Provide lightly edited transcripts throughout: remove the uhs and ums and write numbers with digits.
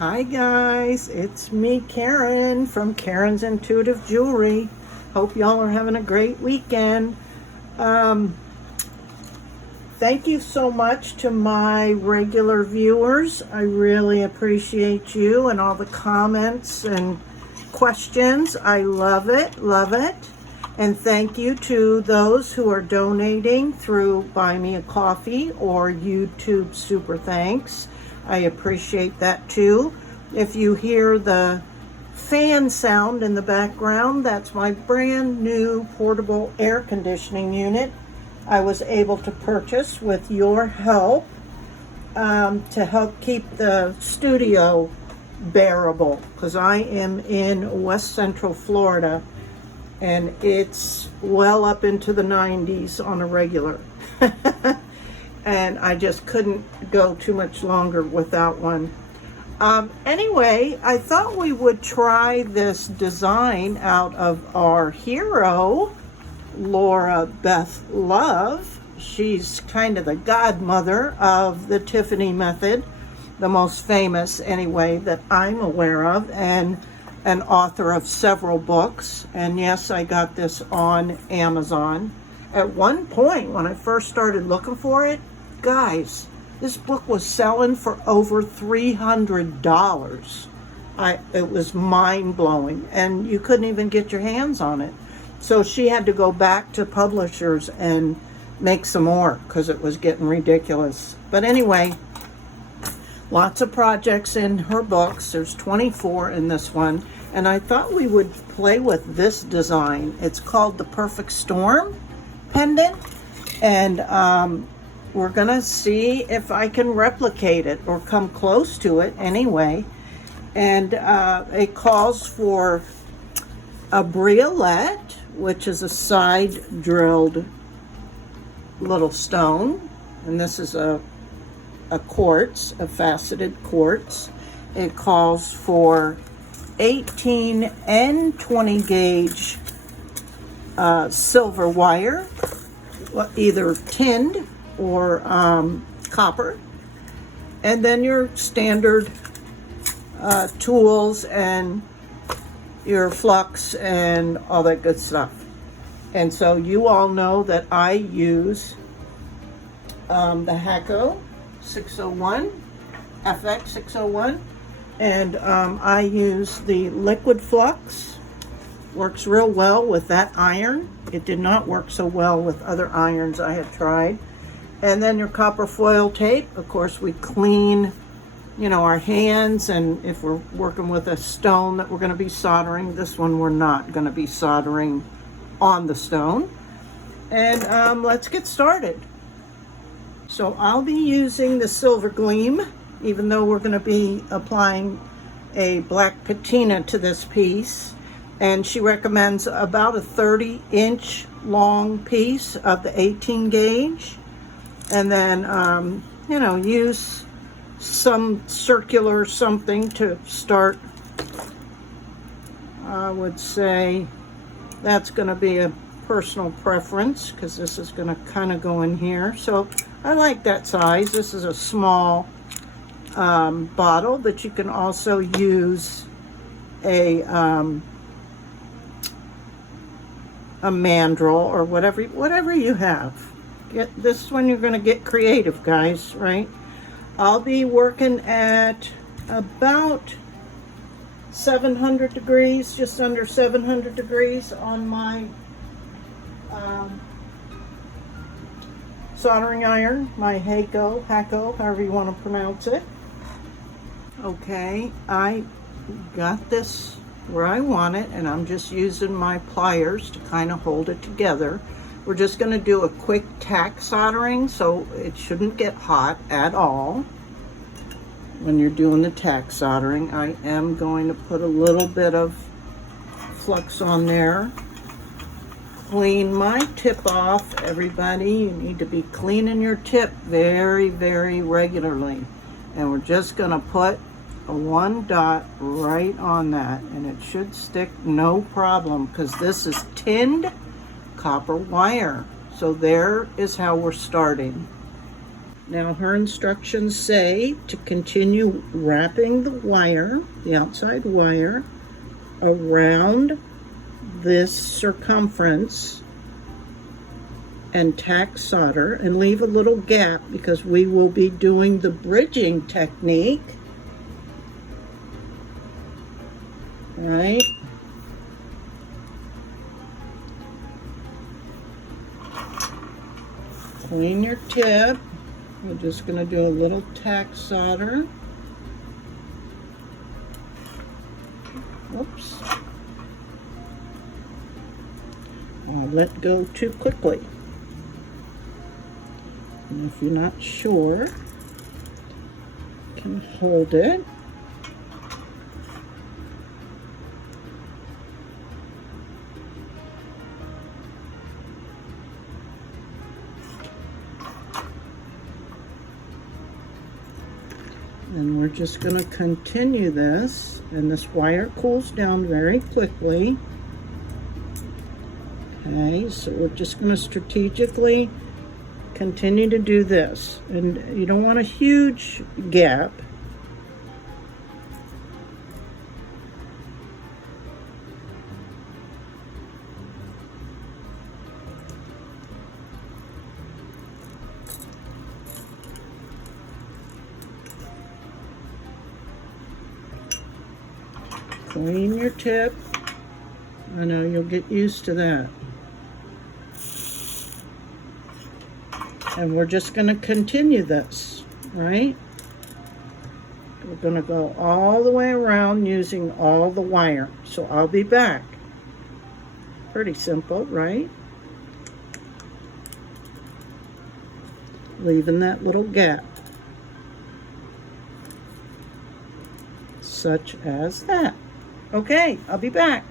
Hi guys, it's me Karen from Karen's Intuitive Jewelry. Hope y'all are having a great weekend. Thank you so much to my regular viewers. I really appreciate you and all the comments and questions. I love it, love it. And thank you to those who are donating through Buy Me a Coffee or YouTube Super Thanks. I appreciate that too. If you hear the fan sound in the background, that's my brand new portable air conditioning unit I was able to purchase with your help to help keep the studio bearable, because I am in West Central Florida and it's well up into the 90s on a regular. And I just couldn't go too much longer without one. Anyway, I thought we would try this design out of our hero, Laura Beth Love. She's kind of the godmother of the Tiffany method, the most famous anyway that I'm aware of, and an author of several books. And yes, I got this on Amazon. At one point, when I first started looking for it, guys, this book was selling for over $300. It was mind-blowing, and you couldn't even get your hands on it. So she had to go back to publishers and make some more because it was getting ridiculous. But anyway, lots of projects in her books. There's 24 in this one, and I thought we would play with this design. It's called the Perfect Storm pendant, and we're gonna see if I can replicate it or come close to it anyway. And it calls for a briolette, which is a side drilled little stone, and this is a quartz, a faceted quartz. It calls for 18 and 20 gauge silver wire, either tinned or copper, and then your standard tools and your flux and all that good stuff. And so you all know that I use the Hako 601, FX 601, and I use the liquid flux. Works real well with that iron. It did not work so well with other irons I had tried. And then your copper foil tape. Of course, we clean, our hands, and if we're working with a stone that we're going to be soldering, this one we're not going to be soldering on the stone. And let's get started. So I'll be using the Silver Gleam, even though we're going to be applying a black patina to this piece. And she recommends about a 30-inch long piece of the 18 gauge. And then, use some circular something to start. I would say that's going to be a personal preference, because this is going to kind of go in here. So I like that size. This is a small bottle, but you can also use a mandrel or whatever you have. This one, you're going to get creative, guys, right? I'll be working at about 700 degrees, just under 700 degrees on my soldering iron, my Hako, however you want to pronounce it. Okay, I got this where I want it, and I'm just using my pliers to kind of hold it together. We're just going to do a quick tack soldering, so it shouldn't get hot at all. When you're doing the tack soldering, I am going to put a little bit of flux on there. Clean my tip off, everybody. You need to be cleaning your tip very, very regularly. And we're just going to put a one dot right on that, and it should stick no problem, because this is tinned copper wire. So there is how we're starting. Now her instructions say to continue wrapping the wire, the outside wire, around this circumference and tack solder and leave a little gap because we will be doing the bridging technique. Right? Clean your tip. We're just going to do a little tack solder. Whoops. I let go too quickly. And if you're not sure, you can hold it. And we're just going to continue this, and this wire cools down very quickly. Okay, so we're just going to strategically continue to do this, and you don't want a huge gap. Clean your tip. I know you'll get used to that. And we're just going to continue this, right? We're going to go all the way around using all the wire. So I'll be back. Pretty simple, right? Leaving that little gap. Such as that. Okay, I'll be back.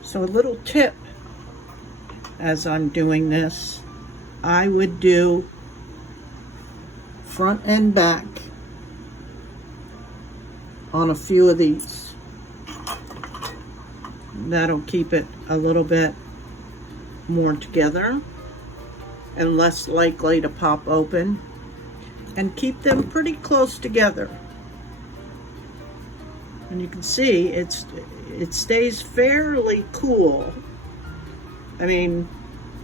So a little tip as I'm doing this, I would do front and back on a few of these. That'll keep it a little bit more together and less likely to pop open, and keep them pretty close together. And you can see it stays fairly cool. I mean,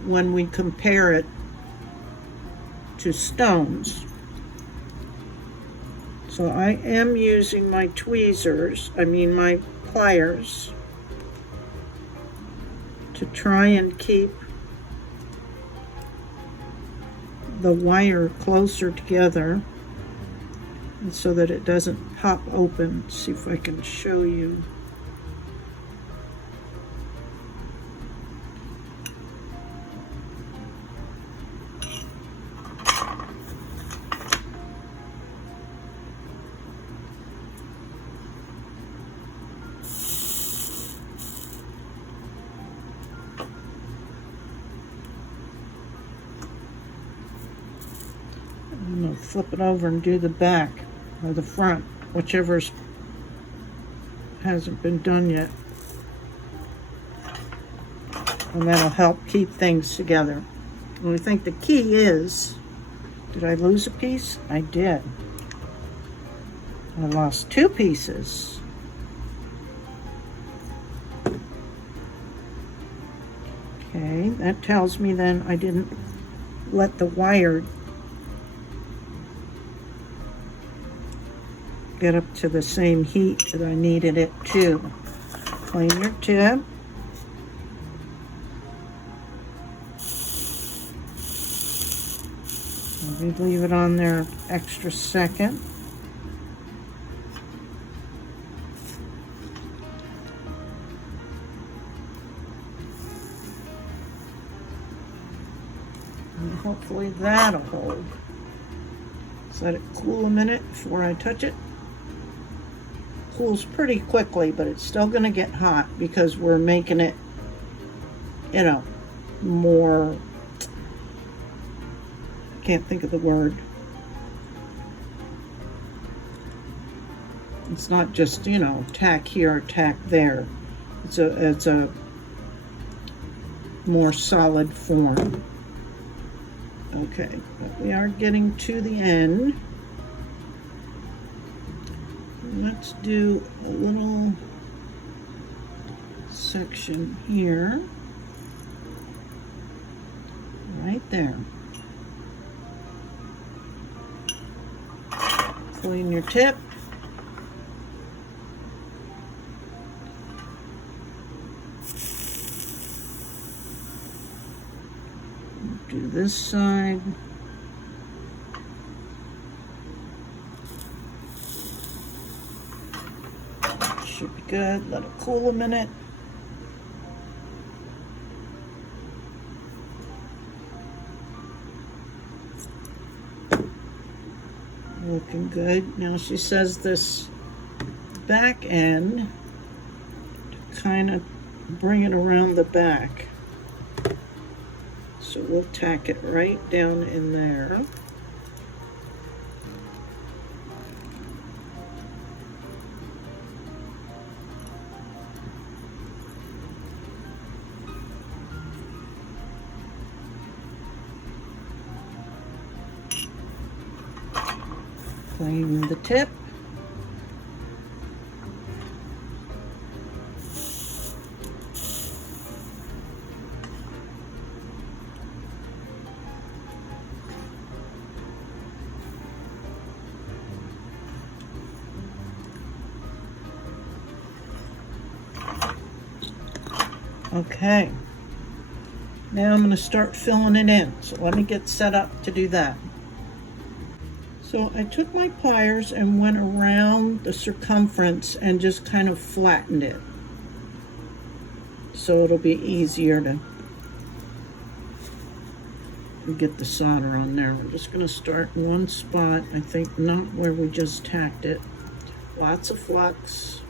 when we compare it to stones. So I am using my tweezers, my pliers, to try and keep the wire closer together, and so that it doesn't pop open. Let's see if I can show you. I'm going to flip it over and do the back or the front, whichever hasn't been done yet. And that'll help keep things together. And I think the key is, did I lose a piece? I did. I lost 2 pieces. Okay, that tells me then I didn't let the wire get up to the same heat that I needed it to. Clean your tip. Maybe leave it on there extra second. And hopefully that'll hold. Just let it cool a minute before I touch it. Cools pretty quickly, but it's still going to get hot because we're making it, more, can't think of the word. It's not just, tack here or tack there. It's a more solid form. Okay, but we are getting to the end. Let's do a little section here, right there. Clean your tip. Do this side. Should be good. Let it cool a minute. Looking good. Now she says this back end to kind of bring it around the back. So we'll tack it right down in there. Clean the tip. Okay, now I'm going to start filling it in. So let me get set up to do that. So I took my pliers and went around the circumference and just kind of flattened it. So it'll be easier to get the solder on there. We're just going to start in one spot, I think not where we just tacked it. Lots of flux.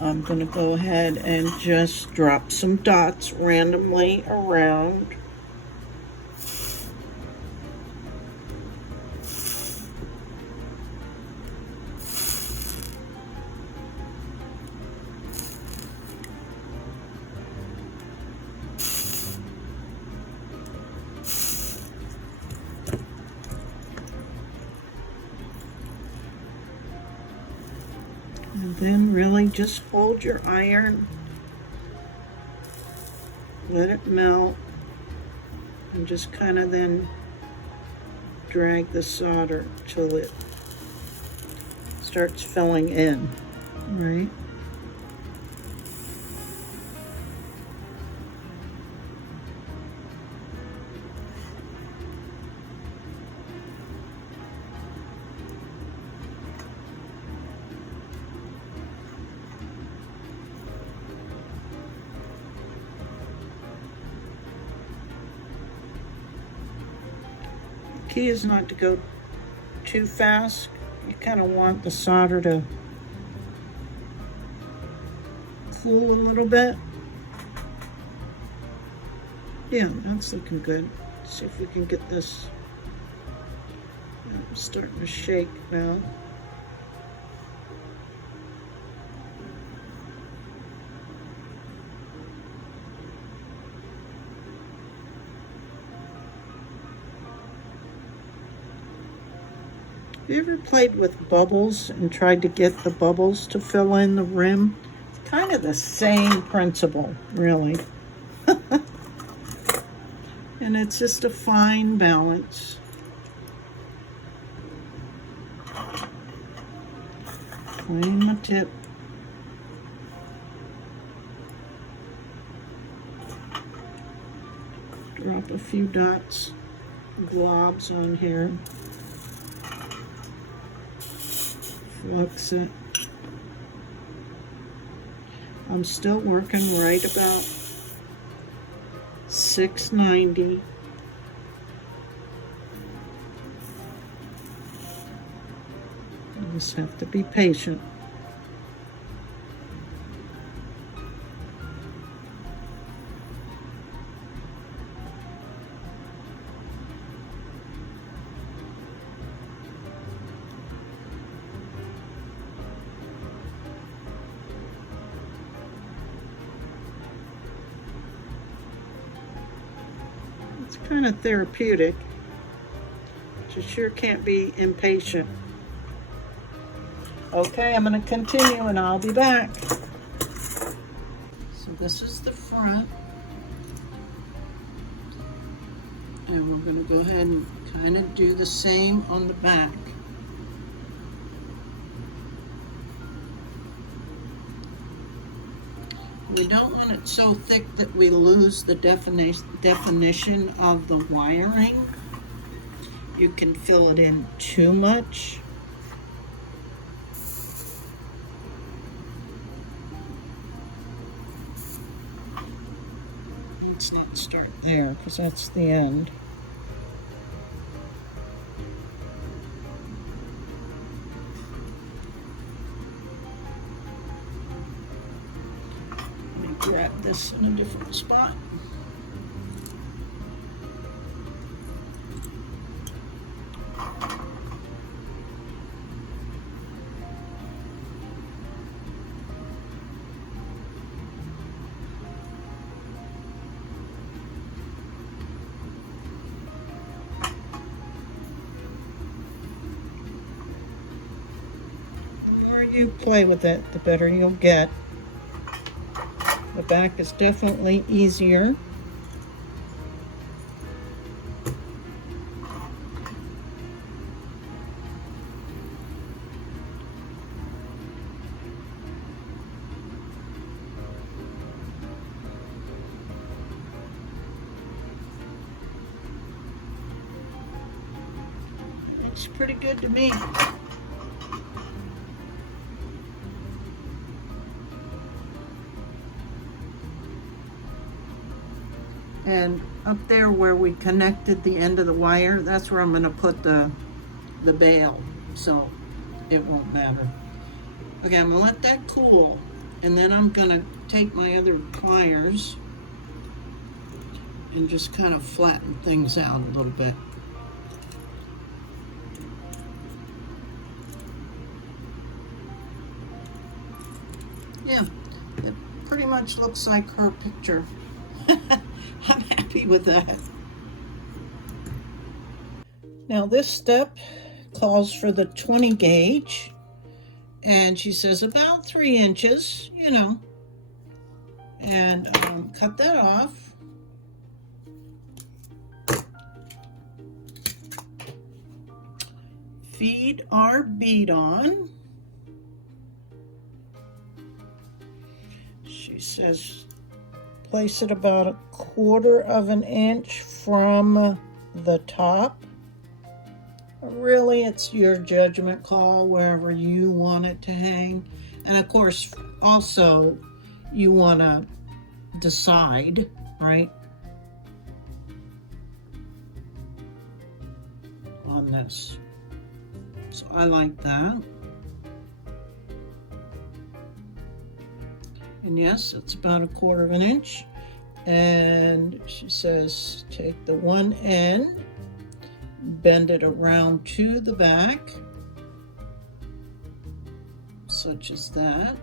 I'm going to go ahead and just drop some dots randomly around. And then really just hold your iron, let it melt, and just kind of then drag the solder till it starts filling in, right? Key is not to go too fast. You kind of want the solder to cool a little bit. Yeah, that's looking good. Let's see if we can get this. I'm starting to shake now. Have you ever played with bubbles and tried to get the bubbles to fill in the rim? It's kind of the same principle, really. And it's just a fine balance. Clean the tip. Drop a few dots, globs on here. Flux it. I'm still working right about 690. You just have to be patient. kind of therapeutic. You sure can't be impatient. Okay, I'm going to continue and I'll be back. So this is the front. And we're going to go ahead and kind of do the same on the back. We don't want it so thick that we lose the definition of the wiring. You can fill it in too much. Let's not start there because that's the end. Let me grab this in a different spot. The more you play with it, the better you'll get. The back is definitely easier. Looks pretty good to me. And up there where we connected the end of the wire, that's where I'm going to put the bail, so it won't matter. Okay, I'm going to let that cool, and then I'm going to take my other pliers and just kind of flatten things out a little bit. Yeah, it pretty much looks like her picture. I'm happy with that. Now this step calls for the 20 gauge, and she says about 3 inches, you know, and cut that off. Feed our bead on. She says place it about 1/4 inch from the top. Really, it's your judgment call wherever you want it to hang. And of course, also, you want to decide, right, on this. So I like that. And yes, it's about 1/4 inch. And she says take the one end, bend it around to the back, such as that.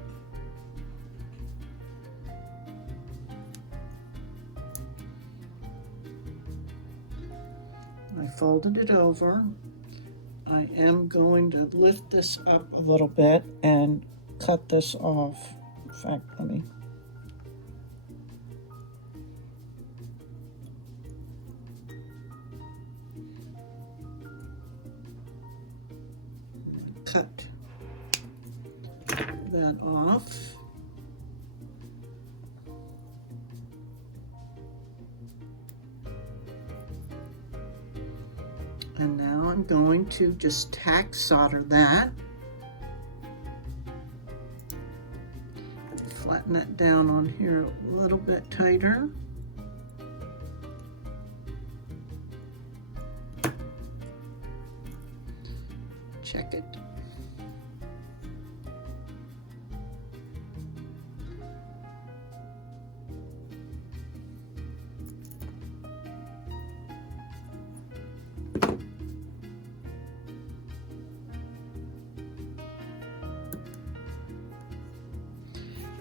I folded it over. I am going to lift this up a little bit and cut this off. In fact, let me cut that off. And now I'm going to just tack solder that. Flatten that down on here a little bit tighter. Check it.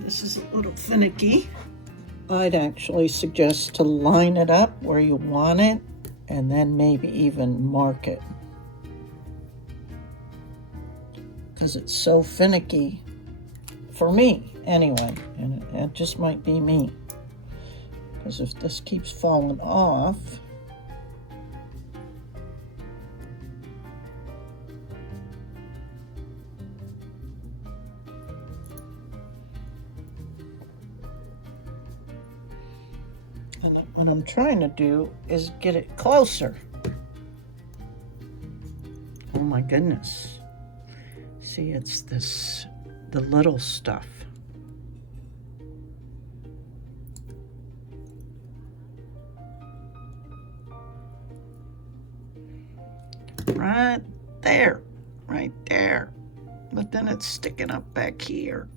This is a little finicky. I'd actually suggest to line it up where you want it and then maybe even mark it, because it's so finicky for me anyway, and it just might be me, because if this keeps falling off, and what I'm trying to do is get it closer. Oh my goodness. See, it's the little stuff. Right there, right there. But then it's sticking up back here.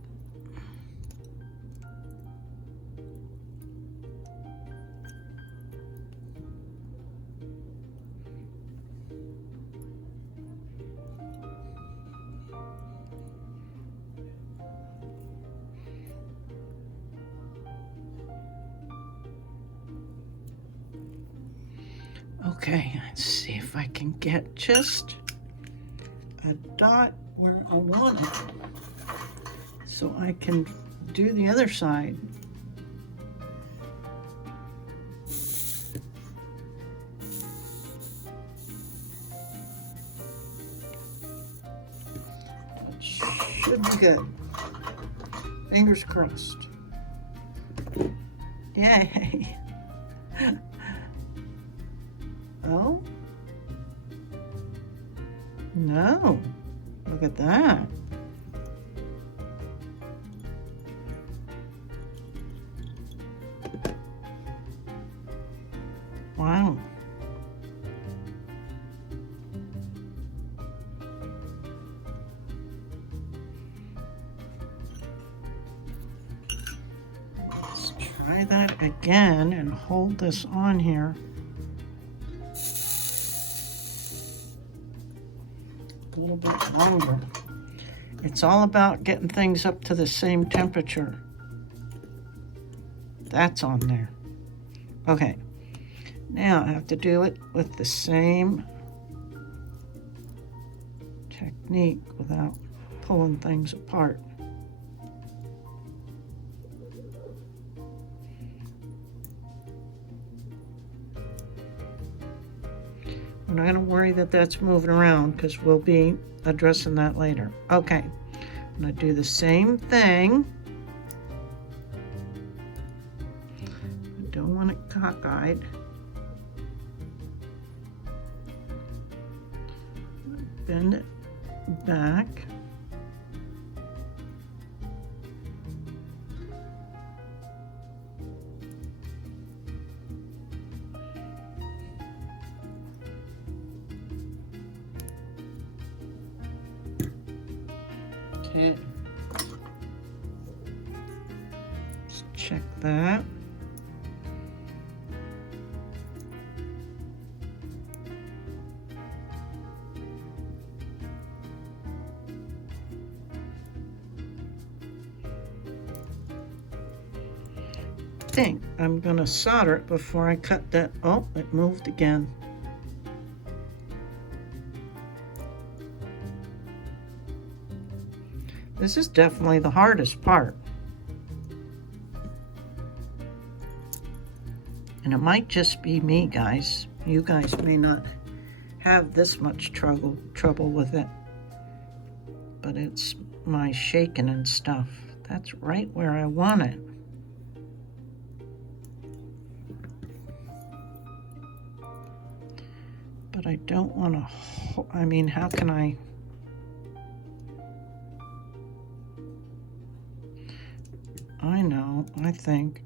Okay, let's see if I can get just a dot where I want it, so I can do the other side. It should be good. Fingers crossed. Yay! Oh? No. Look at that. Wow. Let's try that again and hold this on here. A little bit longer. It's all about getting things up to the same temperature. That's on there. Okay, now I have to do it with the same technique without pulling things apart. I'm not going to worry that that's moving around, because we'll be addressing that later. Okay, I'm going to do the same thing. I don't want it cockeyed. Bend it back. Okay. Let's check that. I think I'm going to solder it before I cut that. Oh, it moved again. This is definitely the hardest part. And it might just be me, guys. You guys may not have this much trouble with it. But it's my shaking and stuff. That's right where I want it. But I don't want to, I mean, how can I? I know, I think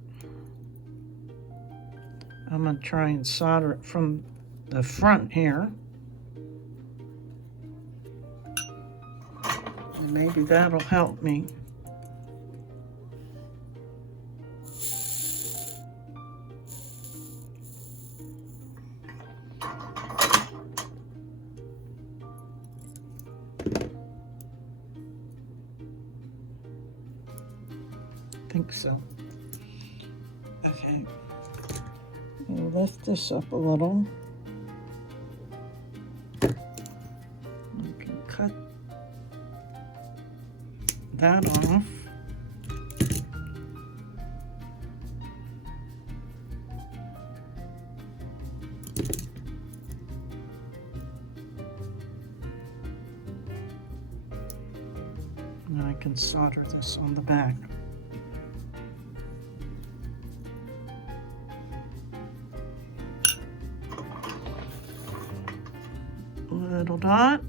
I'm going to try and solder it from the front here. And maybe that'll help me. I think so. lift this up a little. You can cut that off. And I can solder this on the back. Little dot.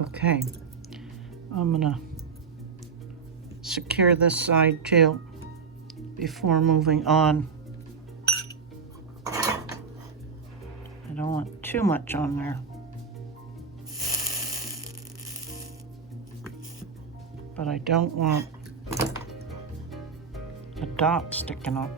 Okay, I'm gonna secure this side too before moving on. I don't want too much on there. But I don't want a dot sticking up.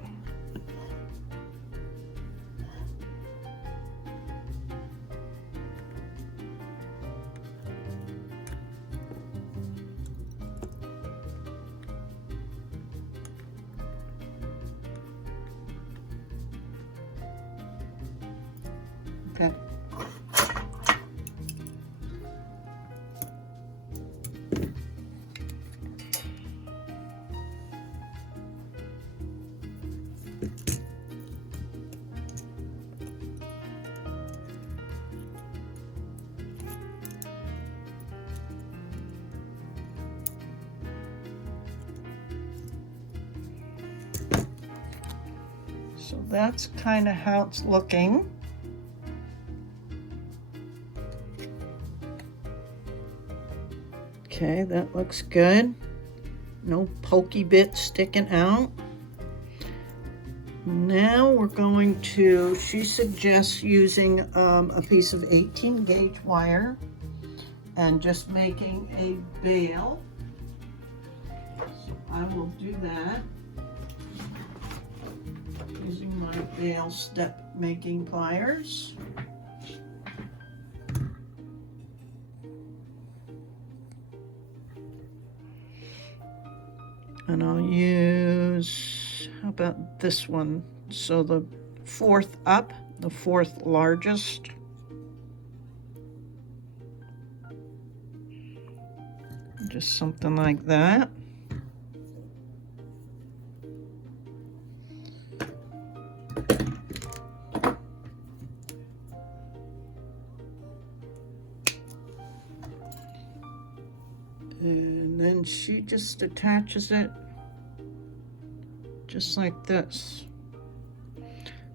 Okay. So that's kind of how it's looking. Okay, that looks good. No pokey bits sticking out. Now we're going to, she suggests using a piece of 18 gauge wire and just making a bail. So I will do that using my bail step making pliers. And I'll use, how about this one? So the fourth up, the fourth largest. Just something like that. And then she just attaches it just like this.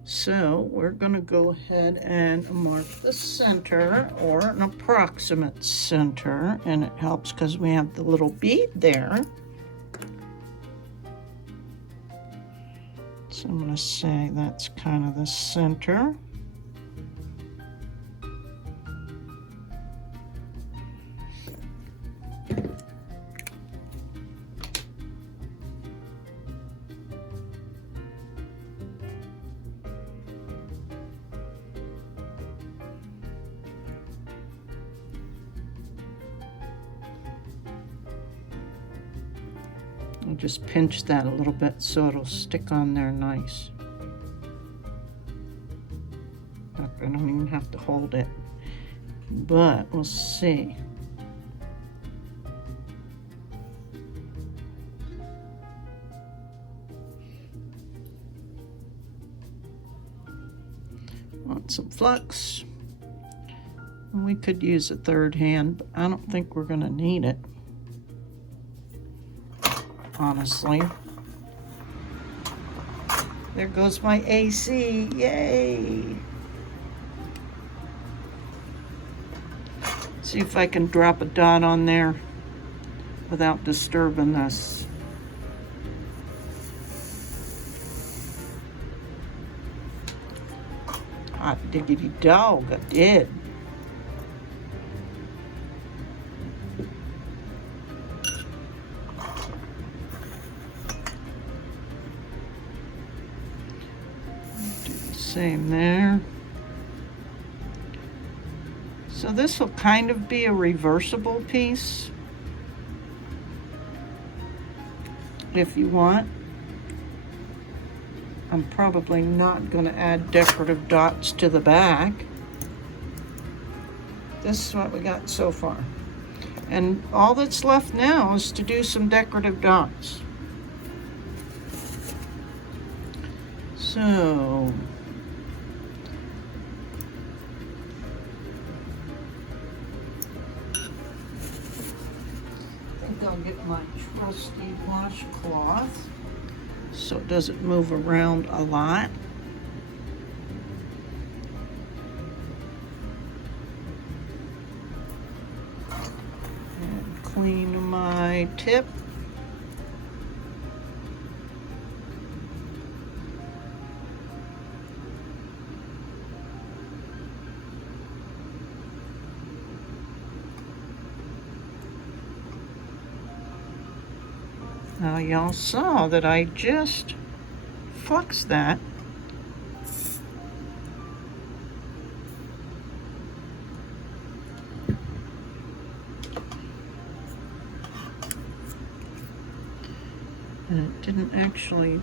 So we're going to go ahead and mark the center, or an approximate center, and it helps because we have the little bead there. So I'm going to say that's kind of the center. I'll just pinch that a little bit so it'll stick on there nice. I don't even have to hold it, but we'll see. Want some flux. We could use a third hand, but I don't think we're going to need it, honestly. There goes my AC, yay! See if I can drop a dot on there without disturbing this. Hot diggity dog, I did. Same there. So this will kind of be a reversible piece if you want. I'm probably not going to add decorative dots to the back. This is what we got so far. And all that's left now is to do some decorative dots. So, I think I'll get my trusty washcloth so it doesn't move around a lot. And clean my tip. Now y'all saw that I just fluxed that. And it didn't actually,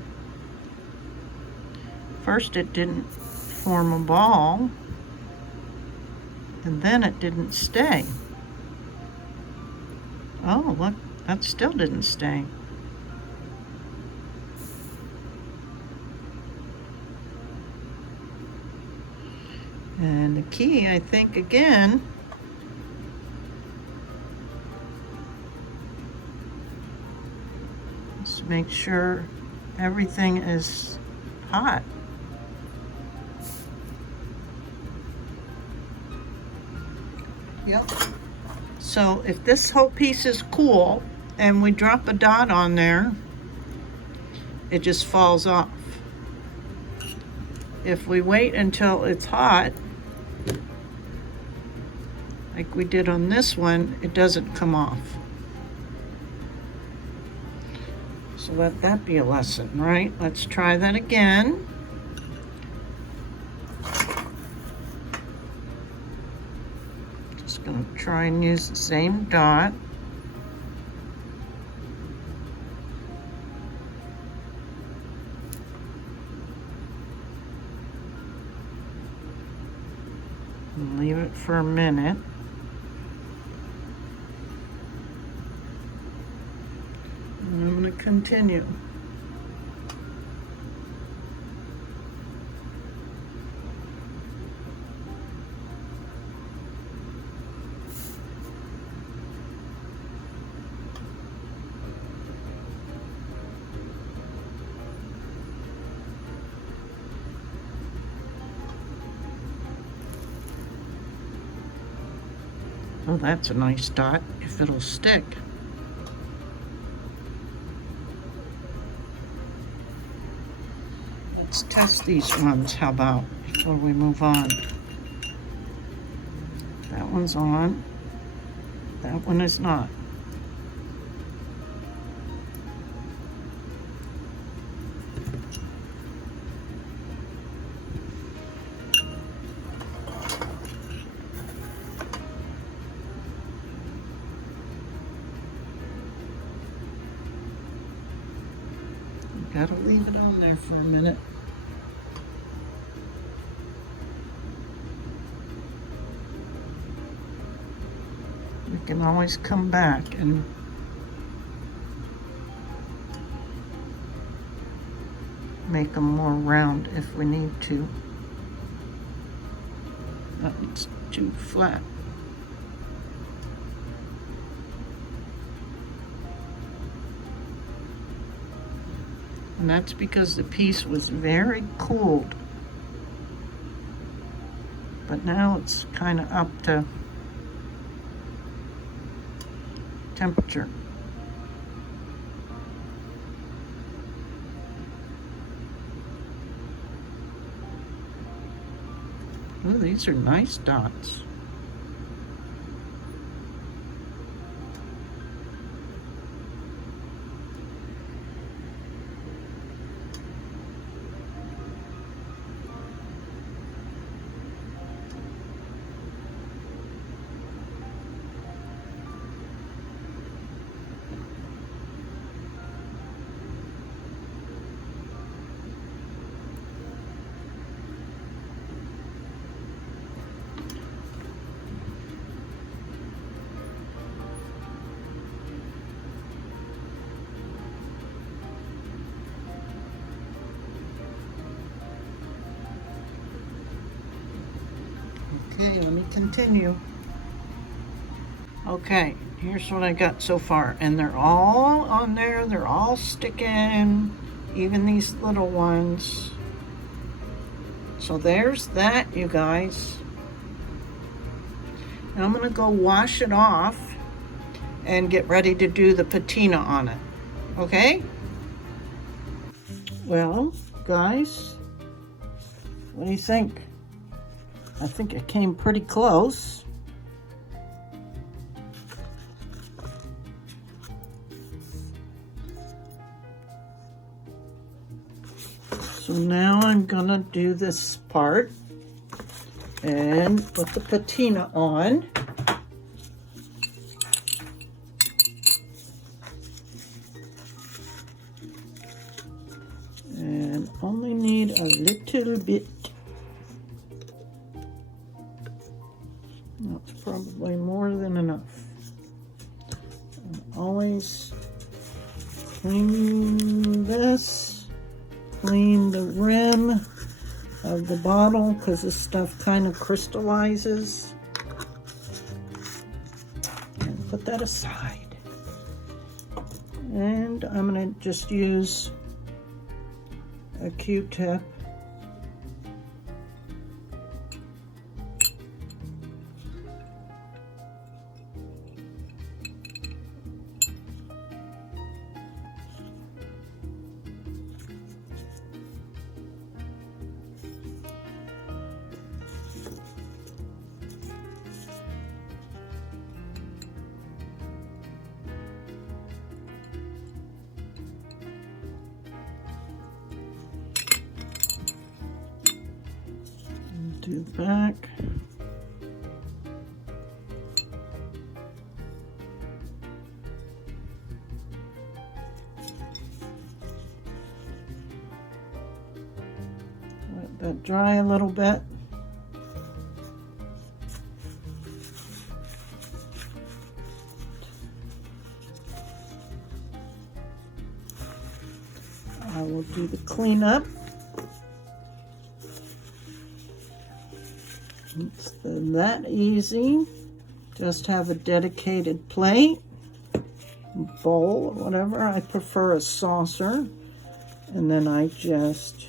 first it didn't form a ball, and then it didn't stay. Oh, look, that still didn't stay. And the key, I think, again, is to make sure everything is hot. Yep. So if this whole piece is cool and we drop a dot on there, it just falls off. If we wait until it's hot, like we did on this one, it doesn't come off. So let that be a lesson, right? Let's try that again. Just gonna try and use the same dot. And leave it for a minute. And I'm going to continue. Oh, that's a nice dot, if it'll stick. Let's test these ones, how about, before we move on. That one's on. That one is not. Gotta leave it on there for a minute. We can always come back and make them more round if we need to. That's too flat. And that's because the piece was very cooled. But now it's kind of up to temperature. Ooh, these are nice dots. Okay, let me continue. Okay, here's what I got so far, and they're all on there, they're all sticking, even these little ones. So there's that, you guys. And I'm gonna go wash it off and get ready to do the patina on it, okay? Well, guys, what do you think? I think it came pretty close. So now I'm gonna do this part and put the patina on. And only need a little bit. That's probably more than enough. And always clean this. Clean the rim of the bottle because this stuff kind of crystallizes. And put that aside. And I'm going to just use a Q-tip. Do the back. Let that dry a little bit. I will do the cleanup. It's that easy. Just have a dedicated plate, bowl, or whatever. I prefer a saucer. And then I just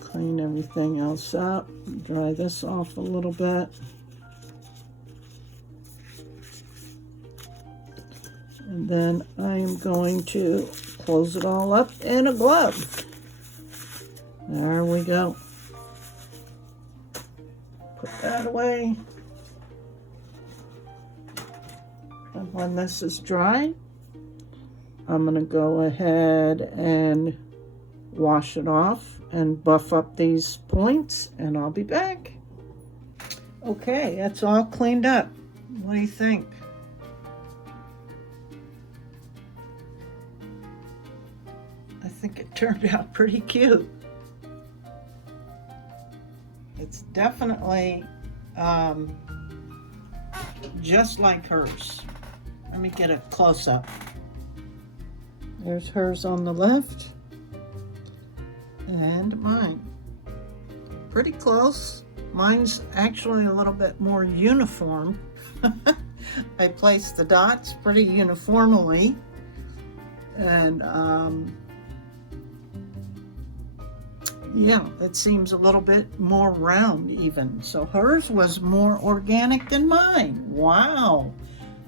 clean everything else up. Dry this off a little bit. And then I am going to close it all up in a glove. There we go. Put that away. And when this is dry, I'm going to go ahead and wash it off and buff up these points, and I'll be back. Okay, that's all cleaned up. What do you think? I think it turned out pretty cute. It's definitely just like hers. Let me get a close-up. There's hers on the left and mine. Pretty close. Mine's actually a little bit more uniform. I placed the dots pretty uniformly, and yeah, it seems a little bit more round even. So hers was more organic than mine. Wow,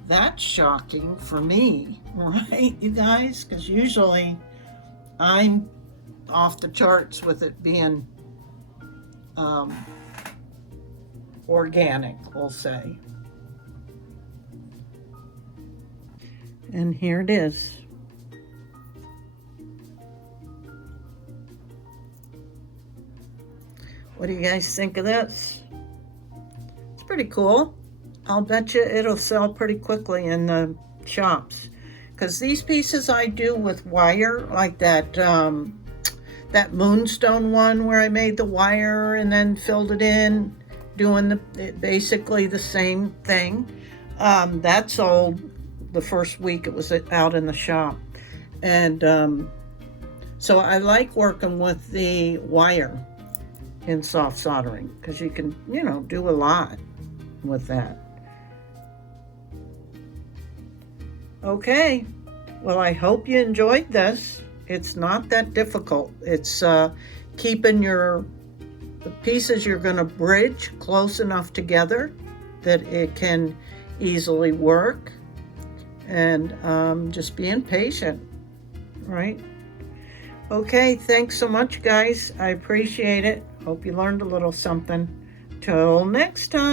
that's shocking for me, right, you guys? Because usually I'm off the charts with it being organic, we'll say. And here it is. What do you guys think of this? It's pretty cool. I'll bet you it'll sell pretty quickly in the shops. Because these pieces I do with wire, like that that moonstone one where I made the wire and then filled it in, doing basically the same thing. That sold the first week it was out in the shop. And so I like working with the wire. in soft soldering, because you can, you know, do a lot with that. Okay, well, I hope you enjoyed this. It's not that difficult. It's keeping the pieces you're going to bridge close enough together that it can easily work, and just being patient, right? Okay, thanks so much, guys. I appreciate it. Hope you learned a little something. Till next time.